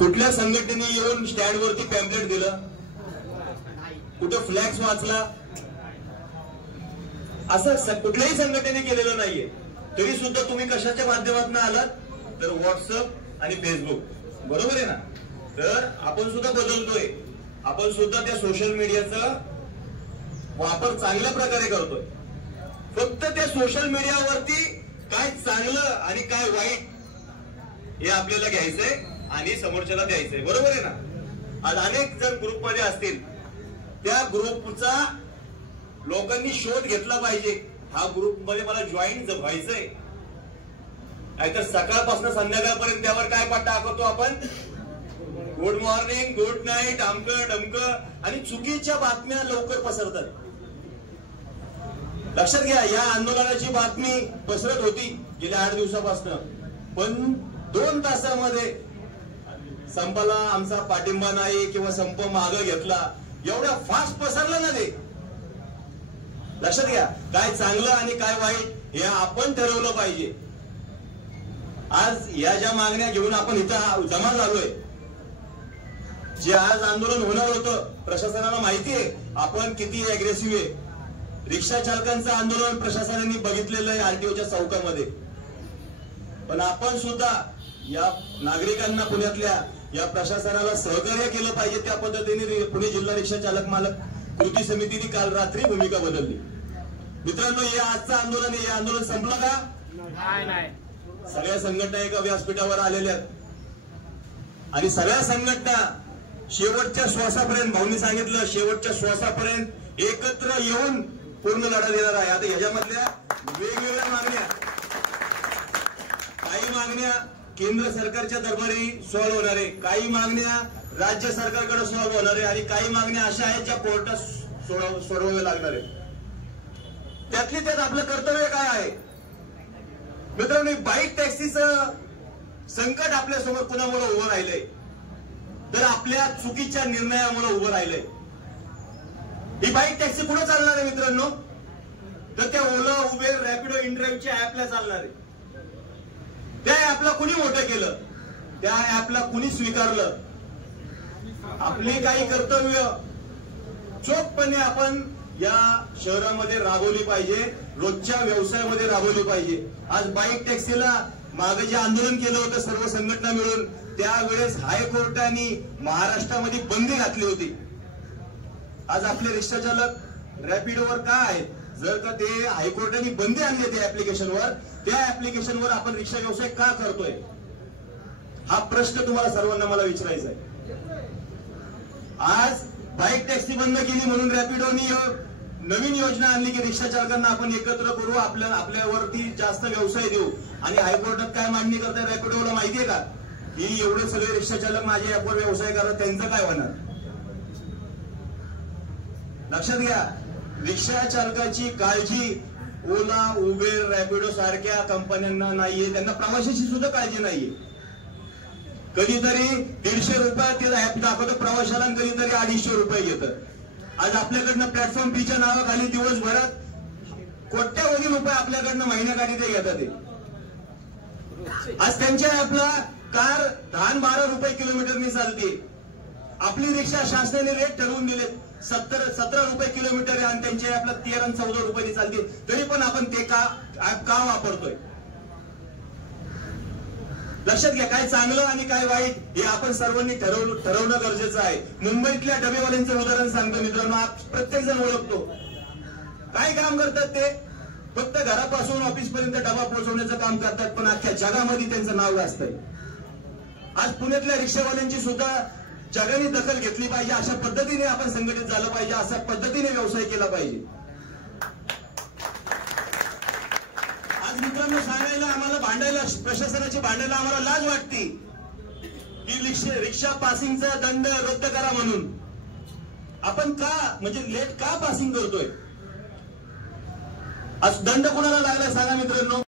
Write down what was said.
कुठल्या संघटनेने येऊन स्टँडवरती पॅम्पलेट दिलं? कुठं फ्लॅक्स वाचला? असं कुठल्याही संघटनेने केलेलं नाहीये. तरी सुद्धा तुम्ही कशाच्या माध्यमातून आलात? तर व्हॉट्सअप आणि फेसबुक, बरोबर आहे ना? तर आपण सुद्धा बदलतोय, आपण सुद्धा त्या सोशल मीडियाचा वापर चांगल्या प्रकारे करतोय. फक्त त्या सोशल मीडियावरती काय चांगलं आणि काय वाईट हे आपल्याला घ्यायचंय आणि समोरच्याला द्यायचंय, बरोबर आहे ना? आज अनेक जण ग्रुपमध्ये असतील, त्या ग्रुपचा लोकांनी शोध घेतला पाहिजे. हा ग्रुपमध्ये मला जॉईन व्हायचंय, नाहीतर सकाळपासून संध्याकाळपर्यंत त्यावर काय पट्टा टाकतो आपण? गुड मॉर्निंग, गुड नाईट, अमकं डमकं, आणि चुकीच्या बातम्या लवकर पसरतात. लक्षात घ्या, या आंदोलनाची बातमी पसरत होती गेल्या 8 दिवसापासून, पण 2 तासामध्ये संपाला आमचा पाठिंबा नाही किंवा संप मागे घेतला, एवढ्या फास्ट पसरलं ना ते. लक्षात घ्या, काय चांगलं आणि काय वाईट हे आपण ठरवलं पाहिजे. आज या ज्या मागण्या घेऊन आपण इथं जमा झालोय, जे आज आंदोलन होणार होतं, प्रशासनाला माहिती आहे आपण किती अग्रेसिव्ह आहे. रिक्षा चालकांचं आंदोलन प्रशासनाने बघितलेलं आहे आरटीओच्या चौकामध्ये, पण आपण सुद्धा या नागरिकांना, पुण्यातल्या या प्रशासनाला सहकार्य केलं पाहिजे. त्या पद्धतीने पुणे जिल्हा रिक्षा चालक मालक कृती समितीने काल रात्री भूमिका बदलली. मित्रांनो, हे आजचं आंदोलन, हे आंदोलन संपलं का? नाही. सगळ्या संघटना एका व्यासपीठावर आलेल्या आहेत आणि सगळ्या संघटना शेवटच्या श्वासापर्यंत, भाऊंनी सांगितलं, शेवटच्या श्वासापर्यंत एकत्र येऊन पूर्ण लढा देणार आहे. आता ह्याच्यामधल्या वेगवेगळ्या मागण्या, काही मागण्या केंद्र सरकारच्या दरबारी सॉल्व्ह होणार आहे, काही मागण्या राज्य सरकारकडे सॉल्व्ह होणार आहे, आणि काही मागण्या अशा आहेत ज्या कोर्टात सोडवाव्या लागणार आहेत. त्यातली त्यात आपलं कर्तव्य काय आहे? मित्रांनो, बाईक टॅक्सीचं संकट आपल्यासमोर कुणामुळे उभं राहिलंय? तर आपल्या चुकीच्या निर्णयामुळे उभं राहिलंय. ही बाईक टॅक्सी कुठं चालणार आहे मित्रांनो? तर त्या ओला, उबेर, रॅपिडो, इनड्राईव्हच्या ऍपला चालणार आहे. त्या ऍपला कुणी मोठं केलं? त्या ऍपला कुणी स्वीकारलं? आपली काही कर्तव्य चोखपणे आपण या शहरामध्ये राबवली पाहिजे, रोजच्या व्यवसायामध्ये राबवली पाहिजे. आज बाईक टॅक्सीला मागे जे आंदोलन केलं होतं सर्व संघटना मिळून, त्यावेळेस हायकोर्टाने महाराष्ट्रामध्ये बंदी घातली होती. आज आपले रिक्षा चालक रॅपिडोवर का आहेत? जर का ते हायकोर्टाने बंदी आणली त्या ऍप्लिकेशनवर, त्या ऍप्लिकेशनवर आपण रिक्षा व्यवसाय का करतोय? हा प्रश्न तुम्हाला सर्वांना मला विचारायचा आहे. आज बाईक टॅक्सी बंद केली म्हणून रॅपिडोनी नवीन योजना आणली की रिक्षा चालकांना आपण एकत्र करू, आपल्यावरती जास्त व्यवसाय देऊ, आणि हायकोर्टात काय मांडणी करताय रॅपिडोला माहितीये का? ही एवढे सगळे रिक्षा चालक माझ्या ऍपवर व्यवसाय करतात, त्यांचं काय होणार? लक्षात घ्या, रिक्षा चालकाची काळजी ओला, उबेर, रॅपिडो सारख्या कंपन्यांना नाहीये, त्यांना प्रवाशाची सुद्धा काळजी नाहीये. कधीतरी 150 रुपयात ते ऍप दाखवतं प्रवाशाला, कधीतरी 250 रुपये घेतं. आज आपल्याकडनं प्लॅटफॉर्म फीच्या नावाखाली दिवसभरात कोट्यावधी रुपये आपल्याकडनं महिन्याकाठी ते घेतात. आज त्यांच्या ऍपला कार 10-12 रुपये किलोमीटरनी चालते. आपली रिक्षा शासनाने रेट ठरवून दिले 17 रुपये किलोमीटर आहे, आणि त्यांच्या ऍपला 13-14 रुपयांनी चालते. तरी पण आपण ते ऍप का वापरतोय? लक्षात घ्या, काय चांगलं आणि काय वाईट हे आपण सर्वांनी ठरवणं गरजेचं आहे. मुंबईतल्या डबेवाल्यांचं उदाहरण सांगतो मित्रांनो, प्रत्येक जण ओळखतो. काय काम करतात ते? फक्त घरापासून ऑफिसपर्यंत डबा पोहोचवण्याचं काम करतात, पण अख्ख्या जगामध्ये त्यांचं नाव गाजतंय. आज पुण्यातल्या रिक्षावाल्यांची सुद्धा जगाने दखल घेतली पाहिजे. अशा पद्धतीने आपण संघटित झालं पाहिजे, अशा पद्धतीने व्यवसाय केला पाहिजे. आज मित्रांनो, सांगायला आम्हाला, भांडायला, प्रशासनाची भांडायला आम्हाला लाज वाटते की रिक्षा पासिंगचा दंड रद्द करा म्हणून. आपण का, म्हणजे लेट का पासिंग करतोय? आज दंड कोणाला लागलाय सांगा मित्रांनो?